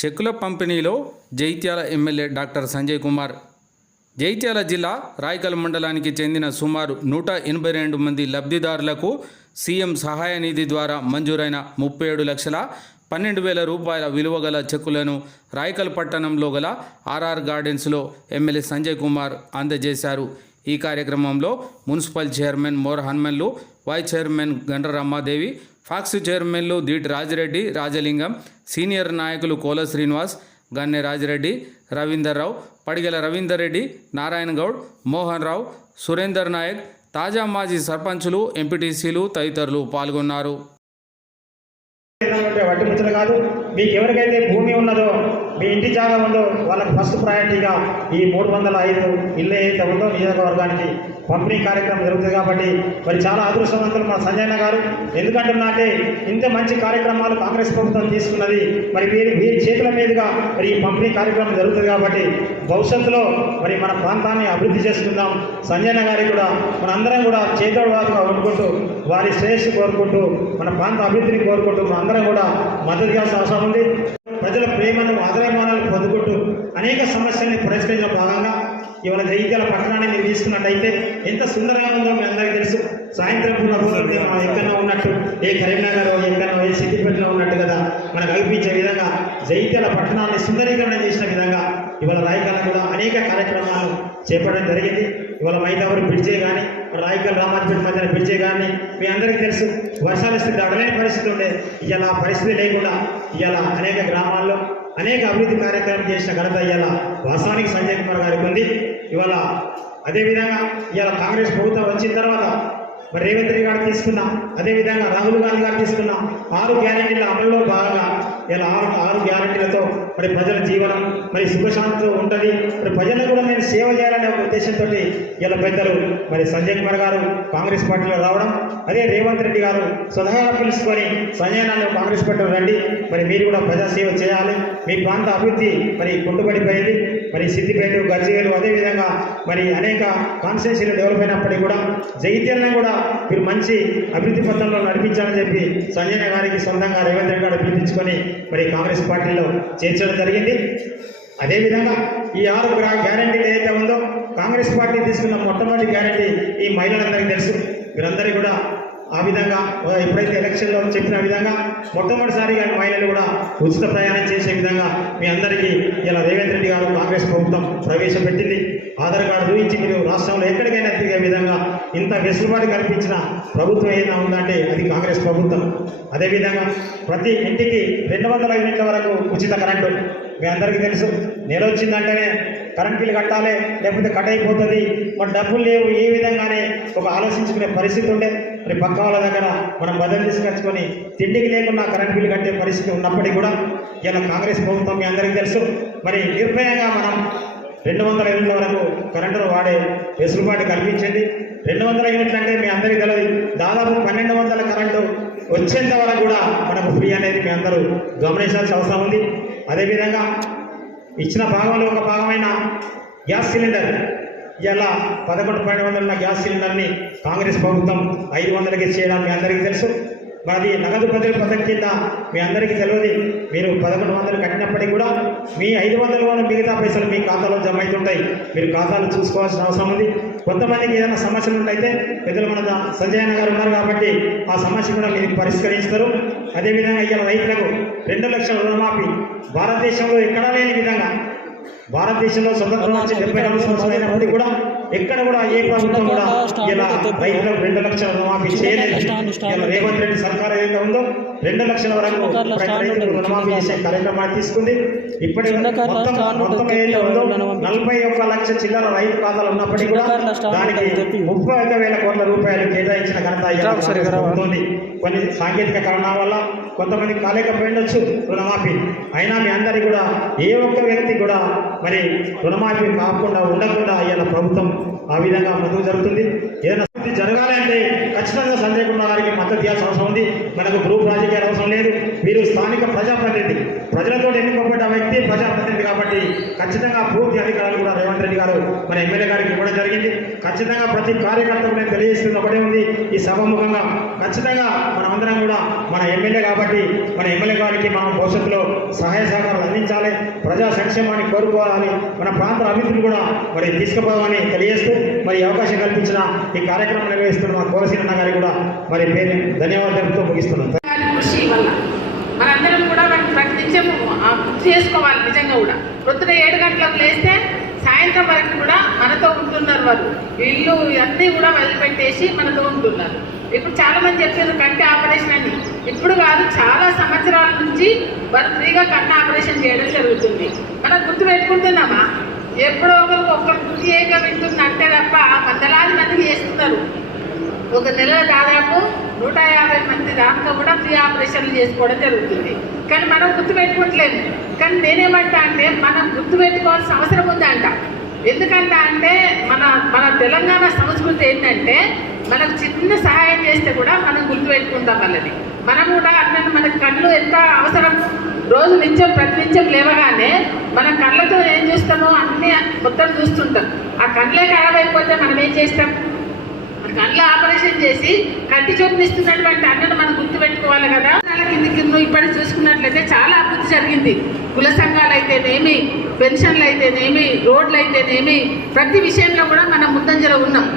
చెక్కుల పంపిణీలో జైత్యాల MLA doctor Sanjay Kumar. జైత్యాల జిల్లా రాయకల్ మండలానికి చెందిన సుమారు నూట ఎనభై రెండు మంది లబ్ధిదారులకు సీఎం సహాయ నిధి ద్వారా మంజూరైన ముప్పై ఏడు లక్షల పన్నెండు వేల రూపాయల విలువ గల చెక్కులను రాయకల్ పట్టణంలో గల ఆర్ఆర్ గార్డెన్స్లో ఎమ్మెల్యే సంజయ్ కుమార్ అందజేశారు. ఈ కార్యక్రమంలో municipal chairman More Hanmanlu vice chairman గండ్రరమ్మాదేవి ఫాక్స్ చైర్మన్లు దీటి రాజిరెడ్డి రాజలింగం సీనియర్ నాయకులు కోల శ్రీనివాస్ గన్నె రాజిరెడ్డి రవీందర్ రావు పడిగల రవీందర్ రెడ్డి నారాయణ గౌడ్ మోహన్ రావు సురేందర్ నాయక్ తాజా మాజీ సర్పంచులు ఎంపీటీసీలు తదితరులు పాల్గొన్నారు. కాదు. మీకు ఎవరికైతే భూమి ఉన్నదో మీ ఇంటి జాగా ఉందో వాళ్ళకి ఫస్ట్ ప్రయారిటీగా ఈ మూడు వందల ఐదు ఇల్లు ఏదైతే ఉందో నియోజకవర్గానికి పంపిణీ కార్యక్రమం జరుగుతుంది కాబట్టి మరి చాలా అదృష్టవంతులు మన సంజయన గారు. ఎందుకంటున్నాంటే ఇంత మంచి కార్యక్రమాలు కాంగ్రెస్ ప్రభుత్వం తీసుకున్నది. మరి వీరి వీరి చేతుల మీదుగా మరి ఈ పంపిణీ కార్యక్రమం జరుగుతుంది కాబట్టి భవిష్యత్తులో మరి మన ప్రాంతాన్ని అభివృద్ధి చేసుకుందాం. సంజయన గారికి కూడా మనందరం కూడా చేతోడువాదుగా వండుకుంటూ వారి శ్రేయస్సు కోరుకుంటూ మన ప్రాంత అభివృద్ధిని కోరుకుంటూ మనందరం కూడా మద్దతు అవసరం ఉంది ప్రజల ప్రేమను ఆదరమానాలు పొందుకుంటూ అనేక సమస్యల్ని పరిష్కరించిన భాగంగా ఇవాళ జైత్యాల పట్టణాన్ని మీరు తీసుకున్నట్టయితే ఎంత సుందరంగా ఉందో మీ అందరికీ తెలుసు. సాయంత్రం పూట పోతుంటే మనం ఎక్కడో ఉన్నట్టు ఏ కరీంనగర్ ఎక్కడో ఏ సిద్దిపేటలో ఉన్నట్టు కదా మనకు అనిపించే విధంగా జైత్యాల పట్టణాన్ని సుందరీకరణ చేసిన విధంగా ఇవాళ రాయకాల కూడా అనేక కార్యక్రమాలు చేపట్టడం జరిగింది. ఇవాళ మైదావరం బ్రిడ్జే కానీ రాయకల్ రామాజపేట మధ్యన పిలిచే కానీ మీ అందరికీ తెలుసు. వర్షాలు వస్తే దడలేని పరిస్థితి ఉండే. ఇలా పరిస్థితి లేకుండా ఇలా అనేక గ్రామాల్లో అనేక అభివృద్ధి కార్యక్రమం చేసిన ఘనత ఇవాళ వాస్తవానికి సంజయ్ కుమార్ గారికి ఉంది. ఇవాళ అదేవిధంగా ఇవాళ కాంగ్రెస్ ప్రభుత్వం వచ్చిన తర్వాత మరి రేవంత్ రెడ్డి గారు తీసుకున్నాం అదేవిధంగా రాహుల్ గాంధీ గారు తీసుకున్నాం ఆరు గ్యారెంటీల అమలులో భాగంగా ఇలా ఆరు ఆరు గ్యారెంటీలతో మరి ప్రజల జీవనం మరి సుఖశాంతితో ఉంటుంది. మరి ప్రజలకు కూడా నేను సేవ చేయాలనే ఒక ఉద్దేశంతో ఇలా పెద్దలు మరి సంజయ్ కుమార్ గారు కాంగ్రెస్ పార్టీలో రావడం అదే రేవంత్ రెడ్డి గారు స్వతహాగా పిలుచుకొని సంజయ్ నాన్న కాంగ్రెస్ పార్టీలో రండి. మరి మీరు కూడా ప్రజాసేవ చేయాలి. మీ ప్రాంత అభివృద్ధి మరి కుంటుపడిపోయింది. మరి సిద్దిపేట గజ్వేలు అదేవిధంగా మరి అనేక కాన్స్టిట్యూన్సీలు డెవలప్ అయినప్పటికీ కూడా జైత్యాలను కూడా మీరు మంచి అభివృద్ధి పథంలో నడిపించాలని చెప్పి సంజయ్ గారికి సొంతంగా రేవంత్ రెడ్డి గారు పిలిపించుకొని మరి కాంగ్రెస్ పార్టీలో చేర్చడం జరిగింది. అదేవిధంగా ఈ ఆరు గ్రా గ్యారంటీలు ఏదైతే ఉందో కాంగ్రెస్ పార్టీ తీసుకున్న మొట్టమొదటి గ్యారంటీ ఈ మహిళలందరికీ తెలుసు. మీరందరికీ కూడా ఆ విధంగా ఎప్పుడైతే ఎలక్షన్లో చెప్పిన విధంగా మొట్టమొదటిసారిగా మహిళలు కూడా ఉచిత ప్రయాణం చేసే విధంగా మీ అందరికీ ఇలా రేవంత్ రెడ్డి గారు కాంగ్రెస్ ప్రభుత్వం ప్రవేశపెట్టింది. ఆధార్ కార్డు చూపించి మీరు రాష్ట్రంలో ఎక్కడికైనా తిరిగే విధంగా ఇంత వెసులుబాటు కల్పించిన ప్రభుత్వం ఏదైనా ఉందంటే అది కాంగ్రెస్ ప్రభుత్వం. అదేవిధంగా ప్రతి ఇంటికి రెండు వందల యూనిట్ల వరకు ఉచిత కరెంటు. మీ అందరికీ తెలుసు నెల వచ్చిందంటేనే కరెంట్ బిల్ కట్టాలి లేకపోతే కట్ అయిపోతుంది. మరి డబ్బులు లేవు ఏ విధంగానే ఒక ఆలోచించుకునే పరిస్థితి ఉండే. మరి పక్క వాళ్ళ దగ్గర మనం బదులు తీసుకొచ్చుకొని తిండికి లేకుండా కరెంట్ బిల్లు కట్టే పరిస్థితి ఉన్నప్పటికీ కూడా ఇలా కాంగ్రెస్ ప్రభుత్వం మీ అందరికీ తెలుసు. మరి నిర్భయంగా మనం రెండు వందల యూనిట్ల వరకు కరెంటును వాడే వెసులుబాటు కల్పించింది రెండు వందల యూనిట్లు అంటే మీ అందరికీ తెలియదు. దాదాపు పన్నెండు వందల కరెంటు వచ్చేంత వరకు కూడా మనకు ఫ్రీ అనేది మీ అందరూ గమనించాల్సిన అవసరం ఉంది. అదేవిధంగా ఇచ్చిన భాగంలో ఒక భాగమైన గ్యాస్ సిలిండర్ ఇలా పదకొండు పన్నెండు వందల గ్యాస్ సిలిండర్ని కాంగ్రెస్ ప్రభుత్వం ఐదు వందలకి చేయడం మీ అందరికీ తెలుసు. మరి నగదు బదిలీ పథకం కింద మీ అందరికీ తెలియదు. మీరు పదకొండు వందలు కట్టినప్పటికీ కూడా మీ ఐదు వందలు వల్ల మిగతా పైసలు మీ ఖాతాలో జమ అవుతుంటాయి. మీరు ఖాతాలు చూసుకోవాల్సిన అవసరం ఉంది. కొంతమందికి ఏదైనా సమస్యలు ఉన్నట్టయితే పెద్దలు మన సంజయ్ అన్న గారు ఉన్నారు కాబట్టి ఆ సమస్య కూడా మీరు పరిష్కరిస్తారు అదేవిధంగా ఇవాళ రైతులకు రెండు లక్షల రుణమాఫీ. భారతదేశంలో ఎక్కడా లేని విధంగా భారతదేశంలో స్వతంత్రం వచ్చి డెబ్బై నాలుగు సంవత్సరాలు అయినప్పటికీ కూడా ఎక్కడ కూడా ఏ ప్రభుత్వం కూడా ఇలా రైతులకు రెండు లక్షల రుణమాఫీ చేయలేదు. ఇలా రేవంత్ రెడ్డి సర్కార్ ఏదైతే ఉందో రెండు లక్షల వరకు రైతులకు రుణమాఫీ చేసే కార్యక్రమాన్ని తీసుకుంది. ఇప్పటి మొత్తం మొత్తం నలభై ఒక్క లక్ష చిల్లర రైతు ఖాతాలు ఉన్నప్పటికీ కూడా దానికి ముప్పై ఒక్క వేల కోట్ల రూపాయలు కేటాయించిన ఘనత ప్రభుత్వంది. కొన్ని సాంకేతిక కారణాల వల్ల కొంతమంది కాలేకపోయిండొచ్చు రుణమాఫీ. అయినా మీ అందరికీ కూడా ఏ ఒక్క వ్యక్తి కూడా మరి రుణమాఫీ కాకుండా ఉండకుండా ఇలా ప్రభుత్వం ఆ విధంగా ముందుకు జరుగుతుంది. ఏదైనా అభివృద్ధి జరగాలి అంటే ఖచ్చితంగా సంజయ్ అవసరం ఉంది. మనకు గ్రూప్ రాజకీయాలు అవసరం లేదు. మీరు స్థానిక ప్రజాప్రతినిధి ప్రజలతో ఎన్నుకోబడ్డ వ్యక్తి ప్రజాప్రతినిధి కాబట్టి ఖచ్చితంగా పూర్తి అధికారాలు కూడా రేవంత్ రెడ్డి గారు మన ఎమ్మెల్యే గారికి ఇవ్వడం జరిగింది. ఖచ్చితంగా ప్రతి కార్యకర్తకు నేను తెలియజేస్తుంది ఒకటే ఉంది. ఈ సభాముఖంగా ఖచ్చితంగా మనమందరం కూడా మన ఎమ్మెల్యే కాబట్టి మన ఎమ్మెల్యే గారికి మనం భవిష్యత్తులో సహాయ సహకారాలు అందించాలి ప్రజా సంక్షేమాన్ని కోరుకోవాలని మన ప్రాంత అభివృద్ధిని కూడా మరి తీసుకుపోవాలని తెలియజేస్తూ మరి అవకాశం కల్పించిన ఈ కార్యక్రమం నిర్వహిస్తున్న మా కోరసీన గారికి కూడా మరి పేరు ధన్యవాదాలతో ముగిస్తున్నాను. కృషి వల్ల. మనందరం కూడా వాటిని ప్రతినిత్యం ఆ, చేసుకోవాలి నిజంగా కూడా. పొద్దున ఏడు గంటలకు లేస్తే సాయంత్రం వరకు కూడా మనతో ఉంటున్నారు వారు ఇల్లు అన్నీ కూడా వదిలిపెట్టేసి మనతో ఉంటున్నారు. ఇప్పుడు చాలా మంది చెప్పారు కంటి ఆపరేషన్ అని. ఇప్పుడు కాదు చాలా సంవత్సరాల నుంచి వారు ఫ్రీగా కన్ను ఆపరేషన్ చేయడం జరుగుతుంది. మనం గుర్తు పెట్టుకుంటున్నామా? ఎప్పుడో ఒకరికి ఒక్కరు గుర్తు చేయక వింటుంది అంటే తప్ప వందలాది మందికి చేస్తున్నారు. ఒక నెల దాదాపు నూట యాభై మంది దాంట్లో కూడా ఫ్రీ ఆపరేషన్లు చేసుకోవడం జరుగుతుంది. కానీ మనం గుర్తు పెట్టుకుంటలేము కానీ నేనేమంటా అంటే మనం గుర్తుపెట్టుకోవాల్సిన అవసరం ఉందంట. ఎందుకంటే అంటే మన మన తెలంగాణ సంస్కృతి ఏంటంటే మనకు చిన్న సహాయం చేస్తే కూడా మనం గుర్తుపెట్టుకుంటాం వాళ్ళని. మనం కూడా అన్న మనకి కళ్ళు ఎంత అవసరం? రోజు నిత్యం ప్రతినిత్యం లేవగానే మన కళ్ళతో ఏం చూస్తామో అన్నీ మొత్తం చూస్తుంటాం. ఆ కళ్ళే ఖరాబ్ అయిపోతే మనం ఏం చేస్తాం? కళ్ళ ఆపరేషన్ చేసి కంటి చూపిస్తున్నటువంటి అన్నను మనం గుర్తు పెట్టుకోవాలి కదా. నెల కింద కింద ఇప్పటి చూసుకున్నట్లయితే చాలా అభివృద్ధి జరిగింది. కుల సంఘాలు అయితేనేమి పెన్షన్లు అయితేనేమి రోడ్లు అయితేనేమి ప్రతి విషయంలో కూడా మనం ముందంజలో ఉన్నాం.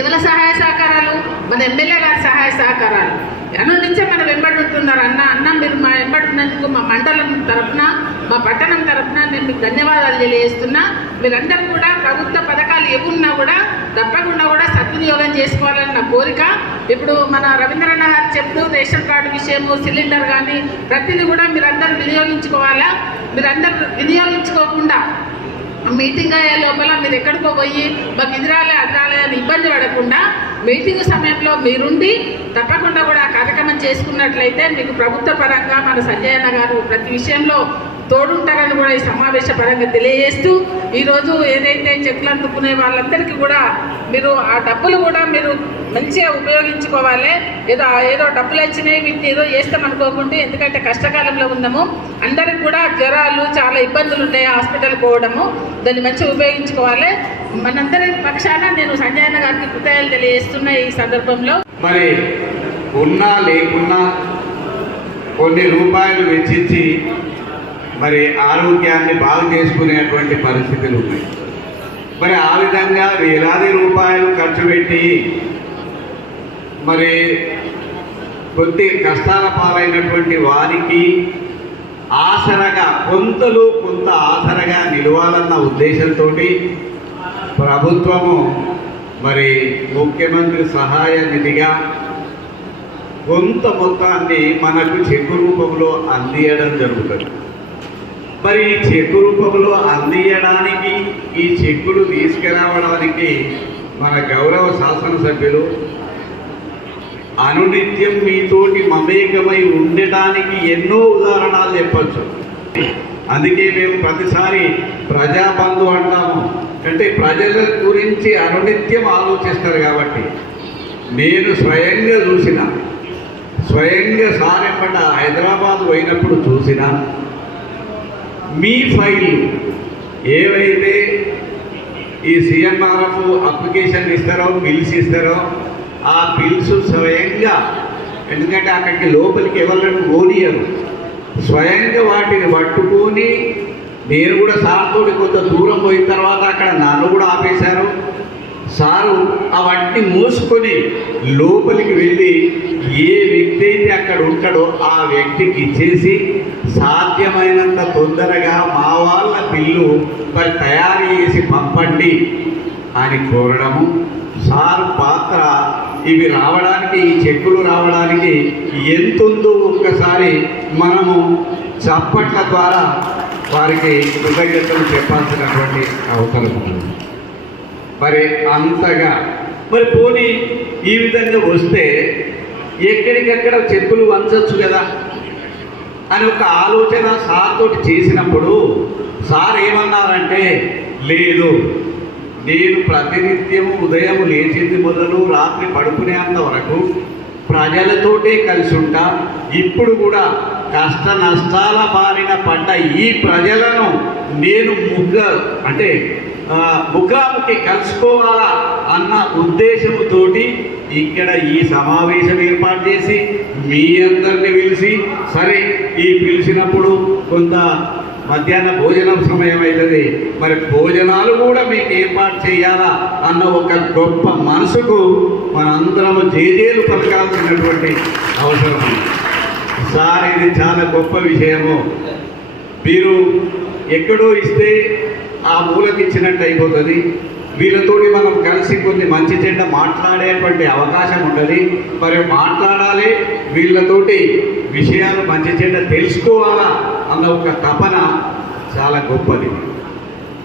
ఎవరి సహాయ సహకారాలు? మన ఎమ్మెల్యే గారి సహాయ సహకారాలు. ఎన్నో నుంచే మనం వెంబడుతున్నారు అన్న అన్న మీరు మా వెంబడినందుకు మా మండలం తరఫున మా పట్టణం తరఫున నేను మీకు ధన్యవాదాలు తెలియజేస్తున్నా. మీరందరూ కూడా ప్రభుత్వ పథకాలు ఏమున్నా కూడా తప్పకుండా కూడా సద్వినియోగం చేసుకోవాలని నా కోరిక. ఇప్పుడు మన రవీంద్రనాథ్ గారు చెప్తూ రేషన్ కార్డు విషయము సిలిండర్ కానీ ప్రతిదీ కూడా మీరందరూ వినియోగించుకోవాలా? మీరందరూ వినియోగించుకోకుండా మీటింగ్ అయ్యే లోపల మీరు ఎక్కడికో పోయి మాకు ఇది రాలే అది రాలే అని ఇబ్బంది పడకుండా మీటింగ్ సమయంలో మీరుండి తప్పకుండా కూడా కార్యక్రమం చేసుకున్నట్లయితే మీకు ప్రభుత్వ పరంగా మన సంజయ్ గారు ప్రతి విషయంలో తోడుంటారని కూడా ఈ సమావేశ పరంగా తెలియజేస్తూ ఈరోజు ఏదైతే చెట్లు అందుకునే వాళ్ళందరికీ కూడా మీరు ఆ డబ్బులు కూడా మీరు మంచిగా ఉపయోగించుకోవాలి. ఏదో ఏదో డబ్బులు వచ్చినాయి వీటిని ఏదో చేస్తాం అనుకోకుండా. ఎందుకంటే కష్టకాలంలో ఉన్నాము. అందరికి కూడా జ్వరాలు చాలా ఇబ్బందులు ఉన్నాయి హాస్పిటల్ పోవడము. దాన్ని మంచిగా ఉపయోగించుకోవాలి. మనందరి పక్షాన నేను సంజయన గారికి కృతజ్ఞతలు తెలియజేస్తున్నా ఈ సందర్భంలో. మరి ఉన్నా లేకున్నా కొన్ని రూపాయలు వెచ్చించి మరి ఆరోగ్యాన్ని బాగు చేసుకునేటువంటి పరిస్థితులు ఉన్నాయి. మరి ఆ విధంగా వేలాది రూపాయలు ఖర్చు పెట్టి మరి కొద్ది కష్టాల పాలైనటువంటి వారికి ఆసరగా కొంతలు కొంత ఆసరగా నిలవాలన్న ఉద్దేశంతో ప్రభుత్వము మరి ముఖ్యమంత్రి సహాయ నిధిగా కొంత మొత్తాన్ని మనకు చెక్కు రూపంలో అందియడం జరుగుతుంది. మరి ఈ చెక్కు రూపంలో అందియడానికి ఈ చెక్కులు తీసుకురావడానికి మన గౌరవ శాసనసభ్యులు అనునిత్యం మీతోటి మమేకమై ఉండటానికి ఎన్నో ఉదాహరణలు చెప్పచ్చు. అందుకే మేము ప్రతిసారి ప్రజాబంధు అంటాము. అంటే ప్రజల గురించి అనునిత్యం ఆలోచిస్తారు కాబట్టి. నేను స్వయంగా చూసిన స్వయంగా సారెంపట హైదరాబాద్ పోయినప్పుడు చూసిన మీ ఫైల్ ఏవైతే ఈ సిఎంఆర్ఎఫ్ అప్లికేషన్ ఇస్తారో బిల్స్ ఇస్తారో ఆ బిల్స్ స్వయంగా ఎందుకంటే అక్కడికి లోపలికి ఎవరిని ఓడియరు స్వయంగా వాటిని పట్టుకొని నేను కూడా సార్తో కొంత దూరం పోయిన తర్వాత అక్కడ నన్ను కూడా ఆపేశారు. సారు అవన్నీ మూసుకొని లోపలికి వెళ్ళి ఏ వ్యక్తి అయితే అక్కడ ఉంటాడో ఆ వ్యక్తికి ఇచ్చేసి సాధ్యమైనంత తొందరగా మా వాళ్ళ బిల్లు మరి తయారు చేసి పంపండి అని కోరడము. సార్ పాత్ర ఇవి రావడానికి ఈ చెక్కులు రావడానికి ఎంతుందో ఒక్కసారి మనము చప్పట్ల ద్వారా వారికి కృతజ్ఞతలు చెప్పాల్సినటువంటి అవసరం మరి అంతగా. మరి పోనీ ఈ విధంగా వస్తే ఎక్కడికక్కడ చెక్కులు వంచవచ్చు కదా? అని ఒక ఆలోచన సార్ తోటి చేసినప్పుడు సార్ ఏమన్నారంటే లేదు నేను ప్రతినిత్యం ఉదయం లేచింది మొదలు రాత్రి పడుకునేంత వరకు ప్రజలతోటే కలిసి ఉంటా. ఇప్పుడు కూడా కష్ట నష్టాల బారిన పడ్డ ఈ ప్రజలను నేను ముగ్గ అంటే ముఖాముఖి కలుసుకోవాలా అన్న ఉద్దేశంతోటి ఇక్కడ ఈ సమావేశం ఏర్పాటు చేసి మీ అందరిని పిలిచి సరే ఈ పిలిచినప్పుడు కొంత మధ్యాహ్న భోజనం సమయం అవుతుంది మరి భోజనాలు కూడా మీకు ఏర్పాటు చేయాలా అన్న ఒక గొప్ప మనసుకు మనందరము జేజేలు పలకాల్సినటువంటి అవసరం సార్ ఇది చాలా గొప్ప విషయము. మీరు ఎక్కడో ఇస్తే ఆ మూలకి ఇచ్చినట్టు అయిపోతుంది. వీళ్ళతోటి మనం కలిసి కొన్ని మంచి చెడ్డ మాట్లాడేటువంటి అవకాశం ఉంటుంది. మరి మాట్లాడాలి వీళ్ళతోటి విషయాలు మంచి చెడ్డ తెలుసుకోవాలా అన్న ఒక తపన చాలా గొప్పది.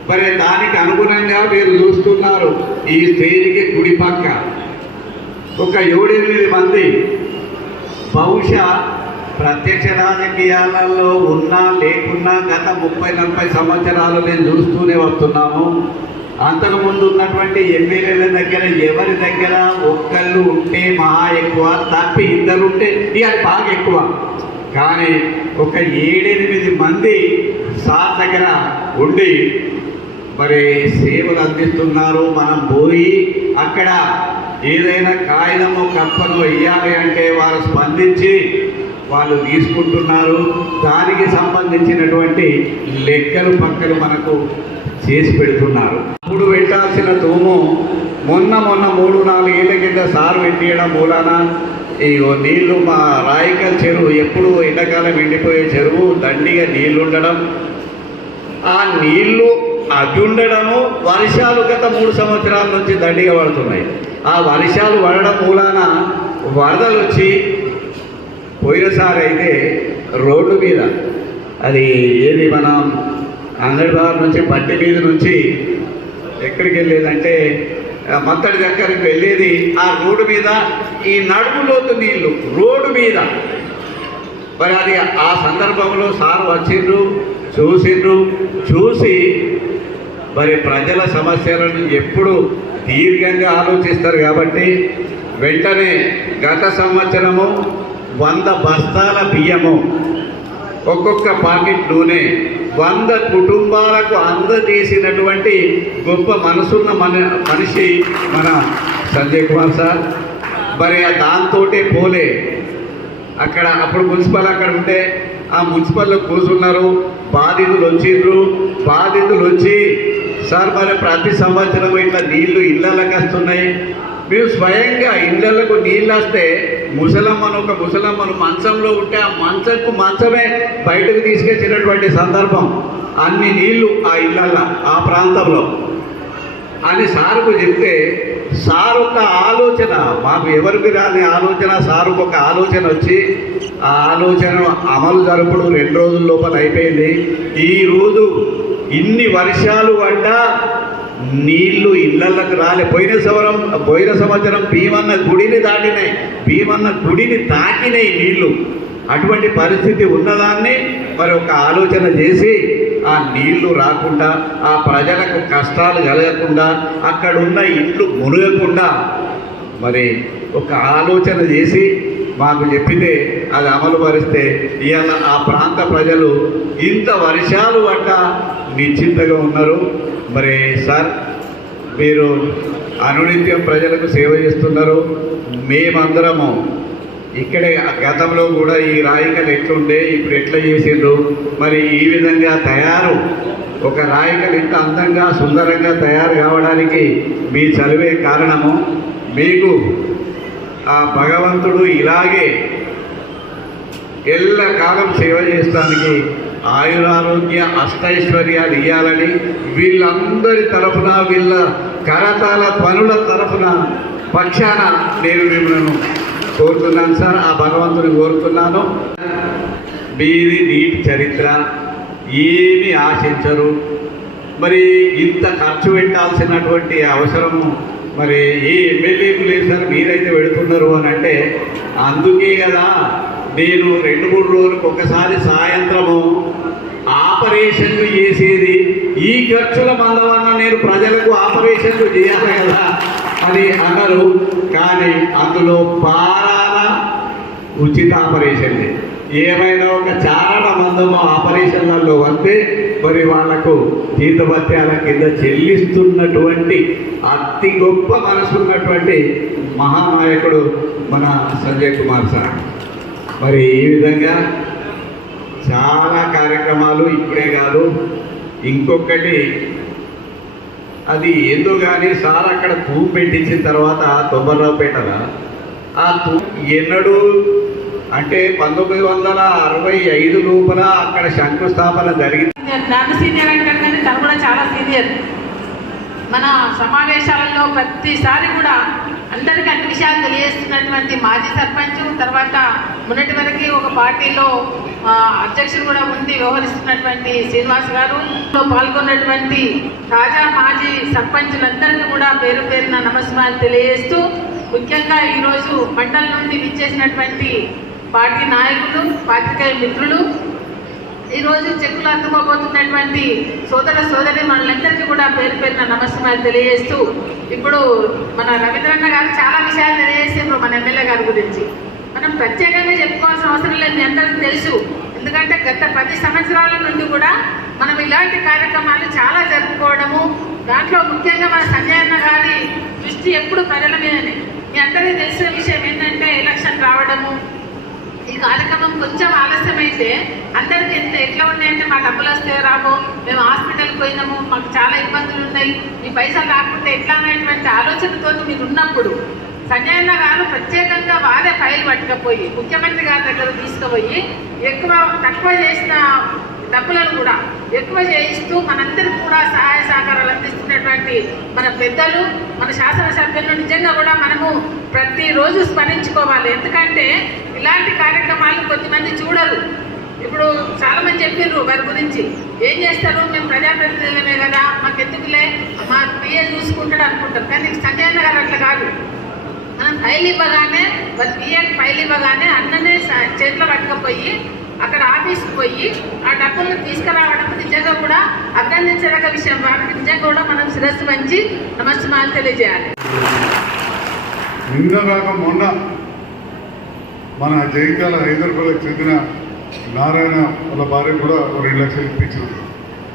మరి దానికి అనుగుణంగా మీరు చూస్తున్నారు ఈ స్టేజ్కి కుడి పక్క. ఒక ఏడెనిమిది మంది బహుశా ప్రత్యక్ష రాజకీయాలలో ఉన్నా లేకున్నా గత ముప్పై నలభై సంవత్సరాలు నేను చూస్తూనే వస్తున్నాము. అంతకుముందు ఉన్నటువంటి ఎమ్మెల్యేల దగ్గర ఎవరి దగ్గర ఒక్కళ్ళు ఉంటే మహా ఎక్కువ తప్పి ఇద్దరు ఉంటే ఇక అది బాగా ఎక్కువ. కానీ ఒక ఏడెనిమిది మంది సార్ దగ్గర ఉండి మరి సేవలు అందిస్తున్నారు మనం పోయి అక్కడ ఏదైనా కాగితము కప్పను ఇవ్వాలి అంటే వారు స్పందించి వాళ్ళు తీసుకుంటున్నారు. దానికి సంబంధించినటువంటి లెక్కలు పక్కలు మనకు చేసి పెడుతున్నారు. అప్పుడు పెట్టాల్సిన తూము మొన్న మొన్న మూడు నాలుగు ఏళ్ళ కింద సారు పెట్టియడం మూలాన ఇగో నీళ్ళు మా రాయికల్ చెరువు ఎప్పుడు ఎండాకాలం ఎండిపోయే చెరువు దండిగా నీళ్ళు ఉండడం ఆ నీళ్ళు అవి ఉండడము వర్షాలు గత మూడు సంవత్సరాల నుంచి దండిగా పడుతున్నాయి. ఆ వర్షాలు పడడం మూలాన వరదలు వచ్చి పోయినసారి అయితే రోడ్డు మీద అది ఏది మనం అంగడిబార్ నుంచి బట్టి మీద నుంచి ఎక్కడికి వెళ్ళేదంటే మత్తడి దగ్గరికి వెళ్ళేది ఆ రోడ్డు మీద ఈ నడుములోతు నీళ్ళు రోడ్డు మీద. మరి అది ఆ సందర్భంలో సార్ వచ్చిండ్రు చూసిండ్రు చూసి మరి ప్రజల సమస్యలను ఎప్పుడు దీర్ఘంగా ఆలోచిస్తారు కాబట్టి వెంటనే గత సంవత్సరము వంద బస్తాల బియ్యము ఒక్కొక్క పాకెట్ నూనె వంద కుటుంబాలకు అందజేసినటువంటి గొప్ప మనసున్న మన మనిషి మన సంజయ్ కుమార్ సార్. మరి దాంతోటే పోలే. అక్కడ అప్పుడు మున్సిపల్ అక్కడ ఉంటే ఆ మున్సిపల్లో కూర్చున్నారు. బాధితులు వచ్చిండ్రు బాధితులు వచ్చి సార్ మరి ప్రతి సంవత్సరం ఇట్లా నీళ్ళు ఇళ్ళకి వస్తున్నాయి. మేము స్వయంగా ఇళ్ళకు నీళ్ళు వస్తే ముసలమ్మను ఒక ముసలమ్మను మంచంలో ఉంటే ఆ మంచంకు మంచమే బయటకు తీసుకొచ్చినటువంటి సందర్భం. అన్ని నీళ్ళు ఆ ఇళ్ళల్లో ఆ ప్రాంతంలో. అని సారుకు చెప్తే సార్ ఒక ఆలోచన మాకు ఎవరికి రాని ఆలోచన సారుకు ఒక ఆలోచన వచ్చి ఆ ఆలోచన అమలు జరపడం రెండు రోజుల లోపల అయిపోయింది. ఈరోజు ఇన్ని వర్షాలు పడ్డా నీళ్ళు ఇళ్ళకు రాలే. పోయిన సంవరం పోయిన సంవత్సరం భీమన్న గుడిని దాటినాయి. భీమన్న గుడిని తాకినాయి నీళ్ళు. అటువంటి పరిస్థితి ఉన్నదాన్ని మరి ఒక ఆలోచన చేసి ఆ నీళ్ళు రాకుండా ఆ ప్రజలకు కష్టాలు కలగకుండా అక్కడున్న ఇల్లు మునగకుండా మరి ఒక ఆలోచన చేసి మాకు చెప్పితే అది అమలు పరిస్తే ఇవాళ ఆ ప్రాంత ప్రజలు ఇంత వర్షాలు పట్ట నిశ్చింతగా ఉన్నారు. మరి సార్ మీరు అనునిత్యం ప్రజలకు సేవ చేస్తున్నారు. మేమందరము ఇక్కడే గతంలో కూడా ఈ రాయికలు ఎట్లుండే ఇప్పుడు ఎట్లా చేసిండ్రు? మరి ఈ విధంగా తయారు ఒక రాయికలు ఇంత అందంగా సుందరంగా తయారు కావడానికి మీ చదివే కారణము. మీకు ఆ భగవంతుడు ఇలాగే ఎల్ల కాలం సేవ చేస్తానికి ఆయురారోగ్య అష్టైశ్వర్యాలు ఇవ్వాలని వీళ్ళందరి తరఫున వీళ్ళ కరతాల పనుల తరఫున పక్షాన నేను మిమ్మల్ని కోరుతున్నాను సార్. ఆ భగవంతుని కోరుతున్నాను. మీది నీటి చరిత్ర ఏమి ఆశించరు. మరి ఇంత ఖర్చు పెట్టాల్సినటువంటి అవసరము మరి ఏ ఎమ్మెల్యేకు లేదు సార్ మీరైతే పెడుతున్నారు అని అంటే అందుకే కదా నేను రెండు మూడు రోజులకు ఒకసారి సాయంత్రము ఆపరేషన్లు చేసేది. ఈ ఖర్చుల మందవన్న నేను ప్రజలకు ఆపరేషన్లు చేయాలి కదా అని అన్నారు. కానీ అందులో పారాల ఉచిత ఆపరేషన్లే. ఏమైనా ఒక చాలా మందము ఆపరేషన్లలో వస్తే మరి వాళ్ళకు జీతభత్యాల కింద చెల్లిస్తున్నటువంటి అతి గొప్ప మనసు ఉన్నటువంటి మహానాయకుడు మన సంజయ్ కుమార్ సార్. మరి ఈ విధంగా చాలా కార్యక్రమాలు ఇప్పుడే కాదు ఇంకొకటి అది ఏందో కానీ సార్ అక్కడ తూము పెట్టించిన తర్వాత తొంభరావుపేటల ఆ తూ ఎన్నడూ అంటే పంతొమ్మిది వందల అరవై ఐదు లోపల అక్కడ శంకుస్థాపన జరిగింది. నన్ను సీనియర్ అంటారు కానీ తను కూడా చాలా సీనియర్ మన సమావేశాలలో ప్రతిసారి కూడా అందరికీ అన్ని విషయాలు తెలియజేస్తున్నటువంటి మాజీ సర్పంచ్ తర్వాత మొన్నటి వరకు ఒక పార్టీలో అధ్యక్షుడు కూడా ఉండి వ్యవహరిస్తున్నటువంటి శ్రీనివాస్ గారు. పాల్గొన్నటువంటి తాజా మాజీ సర్పంచులందరికీ కూడా పేరు పేరున నమస్కారాలు తెలియజేస్తూ ముఖ్యంగా ఈరోజు మండలం నుండి విచ్చేసినటువంటి పార్టీ నాయకులు పాత్రికేయ మిత్రులు. ఈరోజు చెక్కులు అందుకోబోతున్నటువంటి సోదర సోదరి మనందరికీ కూడా పేరు పేరున నమస్కారాలు తెలియజేస్తూ ఇప్పుడు మన రవీంద్రన్న గారు చాలా విషయాలు తెలియజేసారు మన ఎమ్మెల్యే గారి గురించి. మనం ప్రత్యేకంగా చెప్పుకోవాల్సిన అవసరం లేదు మీ అందరికీ తెలుసు. ఎందుకంటే గత పది సంవత్సరాల నుండి కూడా మనం ఇలాంటి కార్యక్రమాలు చాలా జరుపుకోవడము దాంట్లో ముఖ్యంగా మన సంజయన్న అన్న గారి దృష్టి ఎప్పుడు ప్రజల మీదనే. మీ అందరికీ తెలిసిన విషయం ఏంటంటే ఎలక్షన్ రావడము ఈ కార్యక్రమం కొంచెం ఆలస్యమైతే అందరికి ఎంత ఎట్లా ఉన్నాయంటే మా డబ్బులు వస్తే రాబో మేము హాస్పిటల్కి పోయినాము మాకు చాలా ఇబ్బందులు ఉన్నాయి ఈ పైసలు రాకపోతే ఎట్లా? అనేటువంటి ఆలోచనతో మీరు ఉన్నప్పుడు సంజయన్న గారు ప్రత్యేకంగా వారే ఫైల్ పట్టుకపోయి ముఖ్యమంత్రి గారి దగ్గర తీసుకుపోయి ఎక్కువ తక్కువ చేసిన డబ్బులను కూడా ఎక్కువ చేయిస్తూ మనందరికీ కూడా సహాయ సహకారాలు అందిస్తున్నటువంటి మన పెద్దలు మన శాసనసభ్యులను నిజంగా కూడా మనము ప్రతిరోజు స్మరించుకోవాలి. ఎందుకంటే ఇలాంటి కార్యక్రమాలు కొద్దిమంది చూడరు. ఇప్పుడు చాలామంది చెప్పారు వారి గురించి ఏం చేస్తారు? మేము ప్రజాప్రతినిధులమే కదా మాకు ఎందుకులే మా పిఏ చూసుకుంటాడు అనుకుంటారు. కానీ సంజయ్ గారు అట్లా కాదు. మనం ఫైల్ ఇవ్వగానే వారి పిఏకి ఫైల్ ఇవ్వగానే అన్ననే చేతిలో పట్టుకపోయి అక్కడ ఆఫీస్కి పోయి ఆ డబ్బులను తీసుకురావడం నిజంగా కూడా అభినందించదగ్గ విషయం. వారికి నిజంగా కూడా మనం శిరస్సు మంచి నమస్కారాలు తెలియజేయాలి. నిన్న కాక మొన్న మన జైత్యాల హైదరాబాద్కి చెందిన నారాయణ వాళ్ళ భార్య కూడా ఒక రెండు లక్షలు ఇప్పించారు.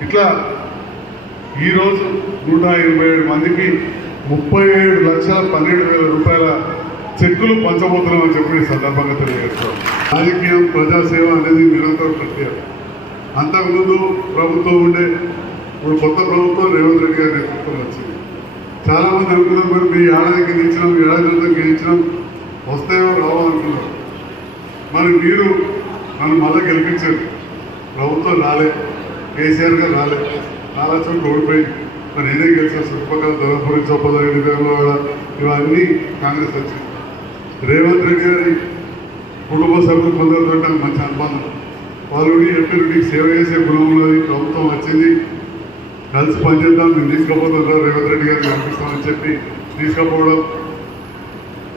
ఇట్లా ఈరోజు నూట ఎనభై ఏడు మందికి ముప్పై ఏడు లక్షల పన్నెండు వేల రూపాయల చెక్కులు పంచబోతున్నామని చెప్పి సందర్భంగా తెలియజేస్తాం. రాజకీయం ప్రజాసేవ అనేది నిరంతర ప్రక్రియ. అంతకుముందు ప్రభుత్వం ఉండే ఇప్పుడు కొత్త ప్రభుత్వం రేవంత్ రెడ్డి గారి నేతృత్వం వచ్చింది. చాలామంది అనుకున్నారు మరి మీ ఏడాదికి గెలిచినాం ఏడాది గెలిచినాం వస్తాయో రావో అనుకున్నారు. మరి మీరు నన్ను మళ్ళీ గెలిపించారు ప్రభుత్వం రాలే కేసీఆర్ గారు రాలే. చాలా చోట్ల ఓడిపోయి మరి నేనే గెలిచాను చుట్టుపక్కల ధర్మపురి చొప్పదగిన ఇవన్నీ కాంగ్రెస్ వచ్చింది. రేవంత్ రెడ్డి గారి కుటుంబ సభ్యులు కొందరితో నాకు మంచి అనుబంధం. వాళ్ళు చెప్పారు సేవ చేసే గుణం ప్రభుత్వం వచ్చింది. కలిసి పనిచేద్దాం మేము తీసుకుపోతుంటారు రేవంత్ రెడ్డి గారిని పంపిస్తామని చెప్పి తీసుకుపోవడం.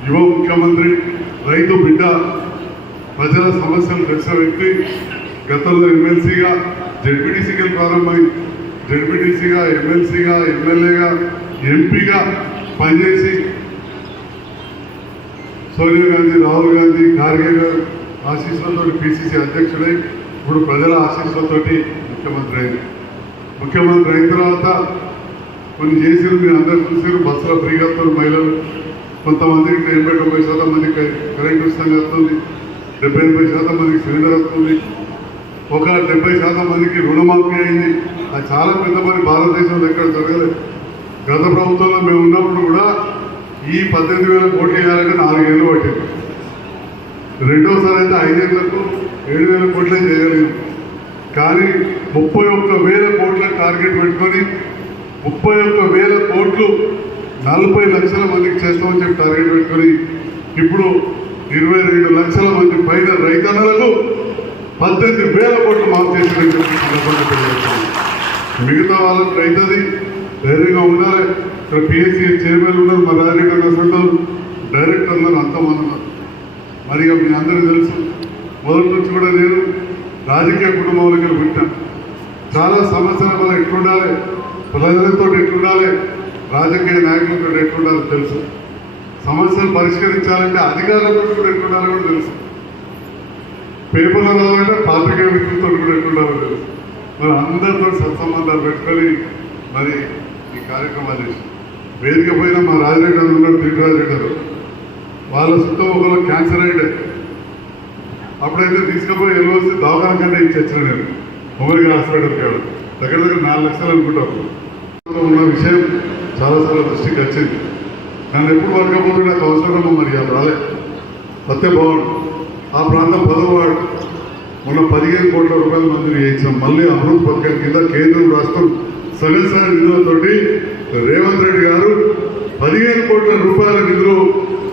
యువ ముఖ్యమంత్రి రైతు బిడ్డ ప్రజల సమస్యలు తెలిసిన వ్యక్తి గతంలో ఎమ్మెల్సీగా జడ్పీటీసీకి ప్రారంభమై జడ్పీటీసీగా ఎమ్మెల్సీగా ఎమ్మెల్యేగా ఎంపీగా పనిచేసి సోనియా గాంధీ రాహుల్ గాంధీ ఖార్గే గారు ఆశీస్సులతో పిసిసి అధ్యక్షుడై ఇప్పుడు ప్రజల ఆశీస్సులతోటి ముఖ్యమంత్రి అయింది. ముఖ్యమంత్రి అయిన తర్వాత కొన్ని చేసిరు మీరు అందరు చూసారు బస్సులో ఫ్రీగా వస్తారు మహిళలు. కొంతమందికి ఎనభై తొంభై శాతం మందికి కరెంట్ ఉచితంగా వస్తుంది డెబ్బై ఎనభై శాతం మందికి సిలిండర్ వస్తుంది ఒక డెబ్బై శాతం మందికి రుణమాఫీ అయింది. అది చాలా పెద్ద పని భారతదేశంలో ఎక్కడ జరగలేదు. గత ప్రభుత్వంలో మేము ఉన్నప్పుడు కూడా ఈ పద్దెనిమిది వేల కోట్లు వేయాలంటే నాలుగేళ్ళు పట్టింది. రెండోసారి అయితే ఐదేళ్ళకు ఏడు వేల కోట్లే చేయగలిగాం కానీ ముప్పై ఒక్క వేల కోట్ల టార్గెట్ పెట్టుకొని ముప్పై ఒక్క వేల కోట్లు నలభై లక్షల మందికి చేస్తామని చెప్పి టార్గెట్ పెట్టుకొని ఇప్పుడు ఇరవై రెండు లక్షల మంది పైన రైతన్నలకు పద్దెనిమిది వేల కోట్లు మాఫ్ చేసినట్టు మిగతా వాళ్ళకి రైతుది ధైర్యంగా ఉండాలి. ఇక్కడ పిఎస్సీ చైర్మన్ ఉన్నారు మా రాజకీయ డైరెక్టర్ డైరెక్టర్లు అంతమంది ఉన్నారు మరి మీ అందరికీ తెలుసు మొదటి నుంచి కూడా నేను రాజకీయ కుటుంబంలోకి పెట్టాను. చాలా సమస్యలు మనం ఎట్లుండాలి ప్రజలతో ఎట్లుండాలి రాజకీయ నాయకులతో ఎట్లుండాలో తెలుసు. సమస్యలు పరిష్కరించాలంటే అధికారులతో కూడా ఎట్లుండాలో కూడా తెలుసు. పేపర్లు రావాలంటే పాత్రికేయ వ్యక్తులతో కూడా ఎట్లుండాలో తెలుసు. మరి అందరితో సత్సంబంధాలు పెట్టుకొని మరి ఈ కార్యక్రమాలు చేసి వేదిక పైన మా రాజరెడ్డి అని ఉన్నారు వాళ్ళ చుట్టూ ఒకరు క్యాన్సర్ అయితే అప్పుడైతే తీసుకుపోయి ఎల్ఓసి దవాఖాన కంటే ఇచ్చి వచ్చిన నేను ఉమ్మడికి హాస్పిటల్ కాదు. దగ్గర దగ్గర నాలుగు లక్షలు అనుకుంటాం. ఉన్న విషయం చాలాసార్లు దృష్టికి వచ్చింది. నన్ను ఎప్పుడు పడకపోతే నాకు అవసరం మరి అది రాలే. సత్యభవన్ ఆ ప్రాంతం పదవాడు మొన్న పదిహేను కోట్ల రూపాయల మందిని చేయించాం. మళ్ళీ అమృత్ పథకం కింద కేంద్రం రాష్ట్రం సగం సగం నిధులతోటి రేవంత్ రెడ్డి గారు పదిహేను కోట్ల రూపాయల నిధులు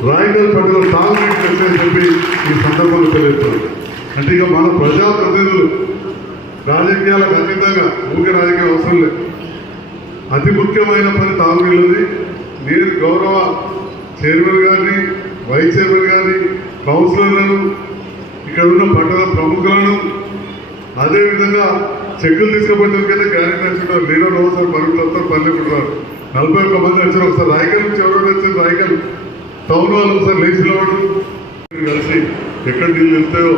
రాయగల్ పట్టులో తాగునీటి వచ్చాయని చెప్పి ఈ సందర్భంలో తెలియజేస్తున్నారు. అంటే ఇక మన ప్రజాప్రతినిధులు రాజకీయాలకు అతీతంగా ఊరికే రాజకీయం అవసరం లేదు. అతి ముఖ్యమైన పని తాగునీళ్ళది. నేను గౌరవ చైర్మన్ గారిని వైస్ చైర్మన్ గారిని కౌన్సిలర్లను ఇక్కడ ఉన్న పట్టణ ప్రముఖులను అదేవిధంగా చెక్కులు తీసుకుపోయేందుకైతే గ్యారెంటీ వచ్చింటారు నేను రోజు పరుగులు వస్తారు పల్లెకుంటారు నలభై ఒక్క మంది వచ్చారు ఒకసారి. రాయకల్ నుంచి ఎవరో వచ్చారు రాయకల్. టౌన్ వాళ్ళు ఒకసారి లేచి కలిసి ఎక్కడ నీళ్ళు వెళ్తాయో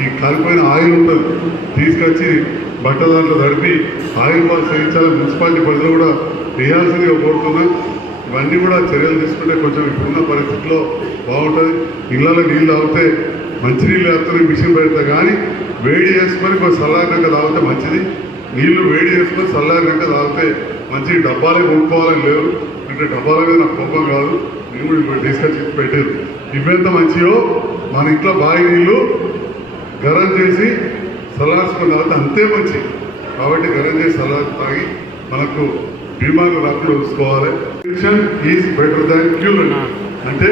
ఈ కాలిపోయిన ఆయిల్ ఉంటుంది. తీసుకొచ్చి బట్టల దాంట్లో తడిపి ఆయిల్ పాస్ చేయించాలి. మున్సిపాలిటీ పరిధిలో కూడా వేయాల్సిందిగా కోరుతున్నాం. ఇవన్నీ కూడా చర్యలు తీసుకుంటే కొంచెం ఇప్పుడున్న పరిస్థితుల్లో బాగుంటుంది. ఇళ్ళలో నీళ్ళు తాగితే మంచినీళ్ళు వేస్తున్న మిషన్ పెడతా. కానీ వేడి చేసుకొని కొంచెం చల్లారినాక తాగితే మంచిది. నీళ్ళు వేడి చేసుకొని చల్లారినాక తాగితే మంచి డబ్బాలే కొనుక్కోవాలని లేవు అంటే డబ్బాల మీద నాకు కోపం కాదు. నేను కూడా ఇప్పుడు తీసుకొచ్చి పెట్టారు ఇవెంత మంచియో మన ఇంట్లో బావి నీళ్ళు గరం చేసి చల్లార్చుకుని తాగితే అంతే మంచి. కాబట్టి గరం చేసి చల్లారి తాగి మనకు బీమాలు రాకుండా చూసుకోవాలి ఈజ్ బెటర్ దాన్ క్యూర్ అంటే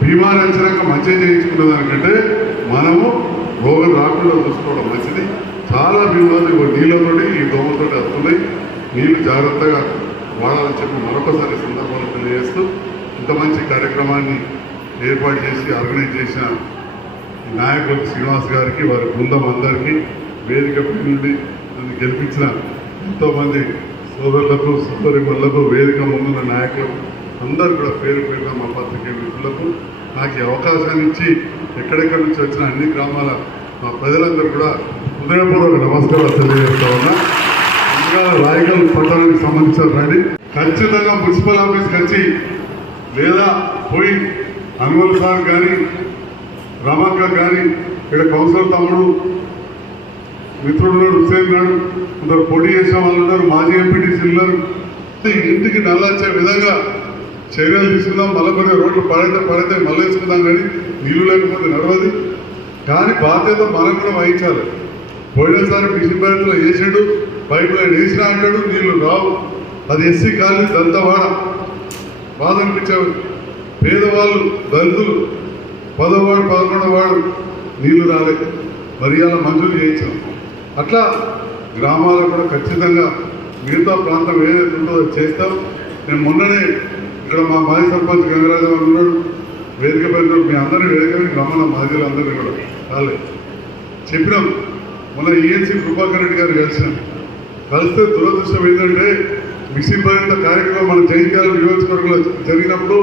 బీమారు అంచనాక మంచిగా చేయించుకున్న దానికంటే మనము రోగం రాకుండా చూసుకోవడం మంచిది. చాలా బీమాలు ఇవ్వ నీళ్ళతోటి ఈ దోమతో వస్తున్నాయి నీళ్ళు జాగ్రత్తగా వాడాలని చెప్పి మరొకసారి సందర్భాలు తెలియజేస్తూ ఇంత మంచి కార్యక్రమాన్ని ఏర్పాటు చేసి ఆర్గనైజ్ చేసిన నాయకులు నాయకులకు శ్రీనివాస్ గారికి వారి బృందం అందరికీ వేదిక నుండి నన్ను గెలిపించిన ఎంతోమంది సోదరులకు సోదరిమణులకు వేదిక ముందున్న నాయకులకు అందరూ కూడా పేరు పేరున మా పత్రికే మిత్రులకు నాకు ఈ అవకాశాన్ని ఇచ్చి ఎక్కడెక్కడి నుంచి వచ్చిన అన్ని గ్రామాల మా ప్రజలందరూ కూడా హృదయపూర్వక నమస్కారాలు తెలియజేస్తా ఉన్నా. ఇంకా రాయగల్ పట్టణానికి సంబంధించిన రండి. ఖచ్చితంగా మున్సిపల్ ఆఫీస్కి వచ్చి లేదా పోయి హనుమల్ సార్ కానీ రమక్క కానీ ఇక్కడ కౌన్సిలర్ తమ్ముడు మిత్రుడు ఉన్నాడు హుసేన్ ఉన్నాడు కొందరు పోటీ చేసిన వాళ్ళు ఉన్నారు మాజీ ఎంపీటీసీ ఉన్నారు. ఇంటికి నల్లొచ్చే విధంగా చర్యలు తీసుకుందాం మళ్ళీ కొన్ని రోడ్లు పడితే పడితే మళ్ళీ వేసుకుందాం కానీ నీళ్ళు లేకపోతే నడవదు. కానీ బాధ్యత మనం కూడా వహించాలి. పోయినసారి మిషన్ బ్యాంకులో వేసాడు పైప్ లైన్ వేసినా అంటాడు నీళ్ళు రావు. అది ఎస్సీ కాలనీ దంతవాడ. బాధ అనిపించావు. పేదవాళ్ళు దళితులు పదవాడు పదకొండవ వాడు నీళ్ళు రాలేదు మరి అలా మంజూరు చేయించాం. అట్లా గ్రామాలకు కూడా ఖచ్చితంగా మిగతా ప్రాంతం ఏదైతే ఉంటుందో అది చేస్తాం. నేను మొన్ననే ఇక్కడ మా మాజీ సర్పంచ్ గంగరాజు గారు ఉన్నాడు. వేదిక పైన మీ అందరినీ వేదిక మీద రమ్మన్న మాజీలు అందరినీ కూడా. రాలేదు చెప్పినాం. మన ఏఎన్సీ కృపాకర్ రెడ్డి గారు కలిసినాం కలిస్తే దురదృష్టం ఏంటంటే మిషన్ పర్యంత కార్యక్రమం మన జైత్యాల నియోజకవర్గంలో జరిగినప్పుడు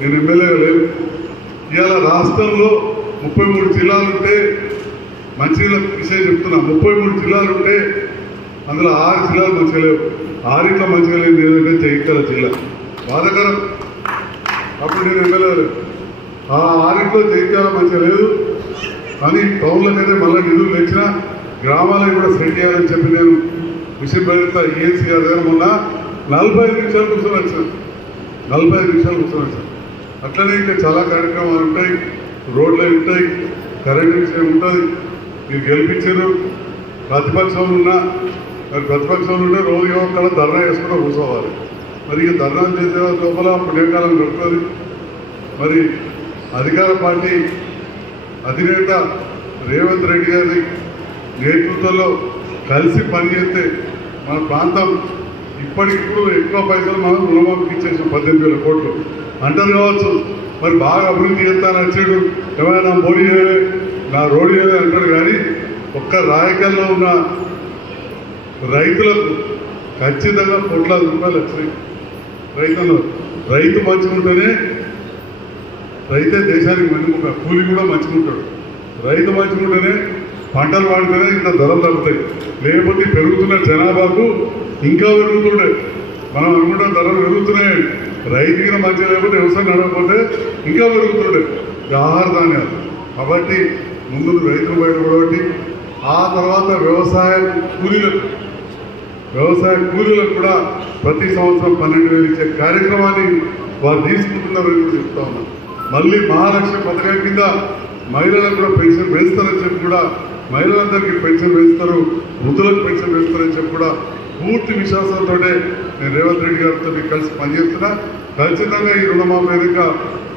నేను ఎమ్మెల్యేగా లేను. ఇవాళ రాష్ట్రంలో ముప్పై మూడు జిల్లాలుంటే మంచినీళ్ళ విషయం చెప్తున్నా ముప్పై మూడు జిల్లాలుంటే అందులో ఆరు జిల్లాలు మంచిగా లేవు. ఆరింట్లో మంచిగా లేదు ఏదంటే జైత్యాల జిల్లా. బాధకరం. అప్పుడు నేను ఎమ్మెల్యే ఆ ఆరింట్లో జైత్యాల మంచిగా లేదు. కానీ టౌన్లకైతే మళ్ళీ నిధులు తెచ్చినా గ్రామాలకు కూడా సెట్ చేయాలని చెప్పి నేను విషయం పెడతా ఈఎన్సీ గారి దగ్గర మొన్న నలభై ఐదు నిమిషాలు కూర్చొని సార్. నలభై ఐదు నిమిషాలు కూర్చొని సార్. అట్లనే ఇంకా చాలా కార్యక్రమాలు ఉంటాయి రోడ్లు ఉంటాయి కరెంట్ విషయం ఉంటుంది. మీరు గెలిపించారు ప్రతిపక్షంలో ఉన్నా మరి ప్రతిపక్షంలో ఉంటే రోజు ఒక్కడ ధర్నా చేసుకుంటూ కూర్చోవాలి. మరి ఇక ధర్నా చేసే లోపల పుణ్యకాలం దొరుకుతుంది మరి అధికార పార్టీ అధినేత రేవంత్ రెడ్డి గారి నేతృత్వంలో కలిసి పనిచేస్తే మన ప్రాంతం ఇప్పటికిప్పుడు ఎక్కువ పైసలు మనం రుణమాఫీకి ఇచ్చేసాం పద్దెనిమిది వేల కోట్లు. అంటారు కావచ్చు మరి బాగా అభివృద్ధి చేస్తాను వచ్చాడు ఏమైనా నా మోడీ నా రోడ్డు చేయలే అంటాడు కానీ ఒక్క రాయకల్లో ఉన్న రైతులకు ఖచ్చితంగా కోట్లాది రూపాయలు వచ్చినాయి. రైతులు రైతు మంచుకుంటేనే రైతే దేశానికి మంచిగా కూలి కూడా మంచిగా రైతు మంచిగా ఉంటేనే పంటలు పండితేనే ఇంత ధరలు తగ్గుతాయి. లేకపోతే పెరుగుతున్న జనాభాకు ఇంకా పెరుగుతుండే. మనం అనుకుంటాం ధరలు పెరుగుతున్నాయి. రైతుకి మంచి లేకపోతే వ్యవసాయం నడవకపోతే ఇంకా పెరుగుతుండే. ఆహార ధాన్యాలు. కాబట్టి ముందు రైతులు బయట కాబట్టి ఆ తర్వాత వ్యవసాయ కూలీలకు వ్యవసాయ కూలీలకు కూడా ప్రతి సంవత్సరం పన్నెండు వేలు ఇచ్చే కార్యక్రమాన్ని వారు తీసుకుంటున్నారని కూడా చెప్తా ఉన్నాం. మళ్ళీ మహాలక్ష్మి పథకం కింద మహిళలకు కూడా పెన్షన్ పెంచుతారని చెప్పి కూడా మహిళలందరికీ పెన్షన్ పెంచుతారు వృద్ధులకు పెన్షన్ పెంచుతారని చెప్పి కూడా పూర్తి విశ్వాసంతో నేను రేవంత్ రెడ్డి గారితో కలిసి పనిచేస్తున్నా. ఖచ్చితంగా ఈ రుణమాఫీ వెనుక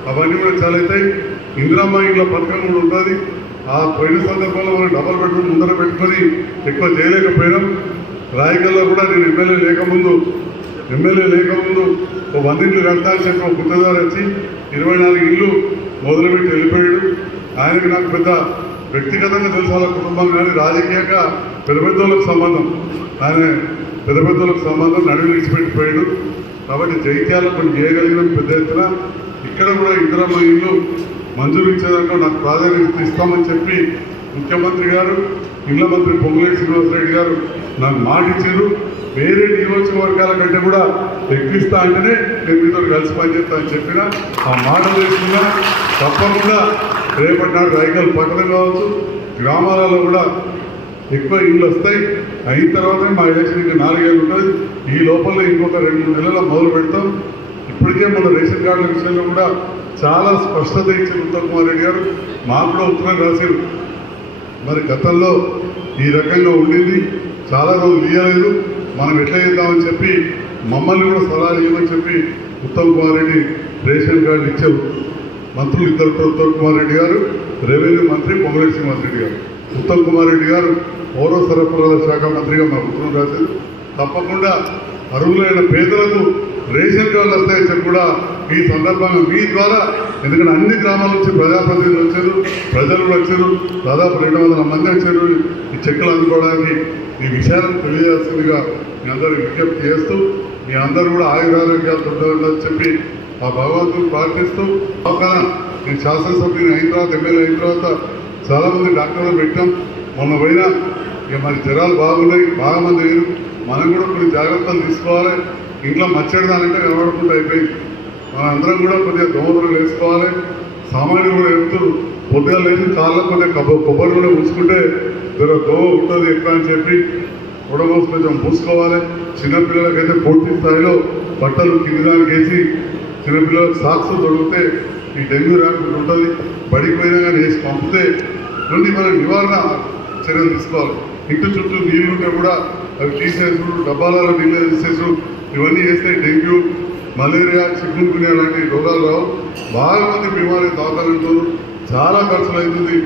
అవన్నీ కూడా చాలా అవుతాయి. ఇందిరామ్మ ఇంట్లో పథకం కూడా ఉంటుంది. ఆ పోయిన సందర్భంలో మనం డబల్ బెడ్రూమ్ ముందర పెట్టుకొని ఎక్కువ చేయలేకపోయినాం. రాయగల్లో కూడా నేను ఎమ్మెల్యే లేకముందు ఎమ్మెల్యే లేకముందు ఓ వంద ఇళ్ళు కడతా అని చెప్పి ఒక వచ్చి ఇరవై నాలుగు ఇళ్ళు మొదలుపెట్టి వెళ్ళిపోయాడు. ఆయనకి నాకు పెద్ద వ్యక్తిగతంగా తెలుసు వాళ్ళ కుటుంబం కానీ రాజకీయంగా పెద్ద పెద్దోళ్ళకు సంబంధం. ఆయన పెద్ద పెద్దోళ్ళకు సంబంధం నడువు విడిచిపెట్టిపోయాడు కాబట్టి జైత్యాలు కొన్ని చేయగలిగిన పెద్ద ఎత్తున. ఇక్కడ కూడా ఇందిరమ్మ ఇల్లు మంజూరు ఇచ్చేదాంట్లో నాకు ప్రాధాన్యత ఇస్తామని చెప్పి ముఖ్యమంత్రి గారు ఇళ్ళ మంత్రి పొంగులేటి శ్రీనివాసరెడ్డి గారు నాకు మాట ఇచ్చారు వేరే నియోజకవర్గాల కంటే కూడా ఎక్కిస్తా అంటేనే నేను మీతో కలిసి పనిచేస్తా అని చెప్పిన ఆ మాట తీసుకున్నా తప్పకుండా రేపటి నాడు రైతులు పక్కన కావచ్చు గ్రామాలలో కూడా ఎక్కువ ఇళ్ళు వస్తాయి. అయిన తర్వాతే మా ఎలక్షన్ ఇంకా నాలుగేళ్ళు ఉంటుంది. ఈ లోపల ఇంకొక రెండు మూడు నెలల మొదలు పెడతాం. ఇప్పటికే మన రేషన్ కార్డుల విషయంలో కూడా చాలా స్పష్టత ఇచ్చారు ఉత్తమ్ కుమార్ రెడ్డి గారు. మాకు కూడా ఉత్తరం రాశారు. మరి గతంలో ఈ రకంగా ఉండింది. చాలా రోజులు ఇయ్యలేదు. మనం ఎట్లా చేద్దామని చెప్పి మమ్మల్ని కూడా సలహాలు ఇవ్వమని చెప్పి ఉత్తమ్ కుమార్ రెడ్డి రేషన్ కార్డు ఇచ్చారు. మంత్రులు ఇద్దరు ఉత్తమ్ కుమార్ రెడ్డి గారు రెవెన్యూ మంత్రి పొంగులేటి శ్రీనివాస్ రెడ్డి గారు. ఉత్తమ్ కుమార్ రెడ్డి గారు పౌర సరఫరాల శాఖ మంత్రిగా మా ఉత్తరం రాశారు. తప్పకుండా అర్హులైన పేదలకు రేషన్ కార్డులు వస్తాయని చెప్పి కూడా ఈ సందర్భంగా మీ ద్వారా ఎందుకంటే అన్ని గ్రామాల నుంచి ప్రజాప్రతినిధులు వచ్చారు ప్రజలు కూడా వచ్చారు దాదాపు రెండు వందల మంది వచ్చారు. ఈ చెక్కులు అందుకోవడానికి ఈ విషయాలను తెలియజేస్తుందిగా మీ అందరూ విజ్ఞప్తి చేస్తూ మీ అందరూ కూడా ఆయురారోగ్యాలు ఉండాలని చెప్పి ఆ భగవంతుని ప్రార్థిస్తూ పక్కన నేను శాసనసభ్యుని అయిన తర్వాత ఎమ్మెల్యే అయిన తర్వాత చాలామంది డాక్టర్లు పెట్టాం. మొన్న పోయినా ఇక మరి జ్వరాలు బాగున్నాయి బాగా మంది మనం కూడా కొన్ని జాగ్రత్తలు తీసుకోవాలి. ఇంట్లో మచ్చడిదానంటే కనబడకుండా అయిపోయింది. మన అందరం కూడా కొద్దిగా దోమలు వేసుకోవాలి. సామాన్యులు కూడా చెప్తారు పొద్దుగా లేదు కాళ్ళ కొద్దిగా కబ్బ కొబ్బరి కూడా ఉంచుకుంటే జర దోమ ఉంటుంది ఎక్కువ అని చెప్పి ఉడమోసు కొంచెం పూసుకోవాలి. చిన్నపిల్లలకైతే పూర్తి స్థాయిలో బట్టలు కింది దానికి వేసి చిన్నపిల్లలకు సాక్స్ దొరికితే ఈ డెంగ్యూ రాకుండా ఉంటుంది. బడికి పోయినా కానీ వేసి పంపితే నుండి మనం నివారణ చర్యలు తీసుకోవాలి. ఇంటి చుట్టూ నీళ్ళు ఉంటే కూడా అవి తీసేసు డబ్బాలలో నీళ్ళు తీసేసు ఇవన్నీ చేస్తే డెంగ్యూ మలేరియా చికెన్ లాంటి రోగాలు రావు. బాగా మంది బీమారీ దవాఖానంటారు చాలా ఖర్చులు అవుతుంది.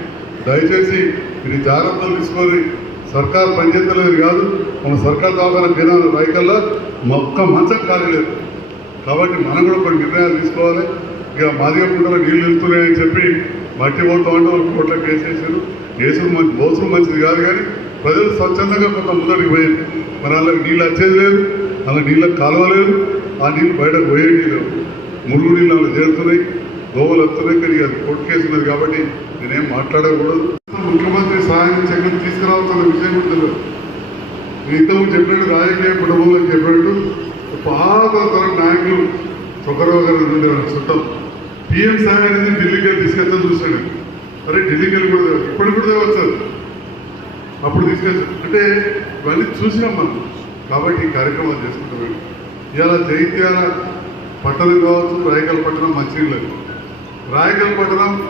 దయచేసి ఇది జాగ్రత్తలు తీసుకొని సర్కార్ పనిచేస్తలేదు కాదు. మన సర్కార్ దాఖల జనాలు రైకల్లా మొక్క మంచం ఖాళీ లేదు కాబట్టి మనం కూడా కొన్ని నిర్ణయాలు తీసుకోవాలి. ఇక మాదిగకుంటలో నీళ్ళు వెళ్తున్నాయని చెప్పి మట్టి పోతా ఉంటే కోట్ల కోట్లకు వేసేసారు వేసుడు మంచి మోసుడు మంచిది కాదు కానీ ప్రజలు స్వచ్ఛందంగా కొంత ముందడికి పోయింది మరి వాళ్ళకి నీళ్ళు వచ్చేది లేదు అలా నీళ్ళకి కాలువ లేదు ఆ నీళ్ళు బయటకు పోయేది లేదు మురుగు నీళ్ళు అలా చేరుతున్నాయి దోవలు వస్తున్నాయి కానీ అది కోర్టు కేసు ఉన్నది కాబట్టి నేనేం మాట్లాడకూడదు. ముఖ్యమంత్రి సహాయం చక్కని తీసుకురావాల్సిన విషయం కూడా తెలియదు. చెప్పినట్టు రాజకీయ కుటుంబంలో చెప్పినట్టు పాత తరం నాయకులు చొక్కరావు గారు నుండి చుట్టం పిఎం సాయి అనేది ఢిల్లీకి వెళ్ళి తీసుకెళ్తా చూశాడు. అరే ఢిల్లీకి వెళ్ళి కూడా ఇప్పటికి కూడా వచ్చారు అప్పుడు తీసుకెళ్తారు. అంటే ఇవన్నీ చూసినాం మనం. కాబట్టి ఈ కార్యక్రమాలు చేసుకుంటాం. ఇవాళ జైత్యాల పట్టణం కావచ్చు రాయకల్ పట్టణం మంచిర్లేదు రాయకల్ పట్టణం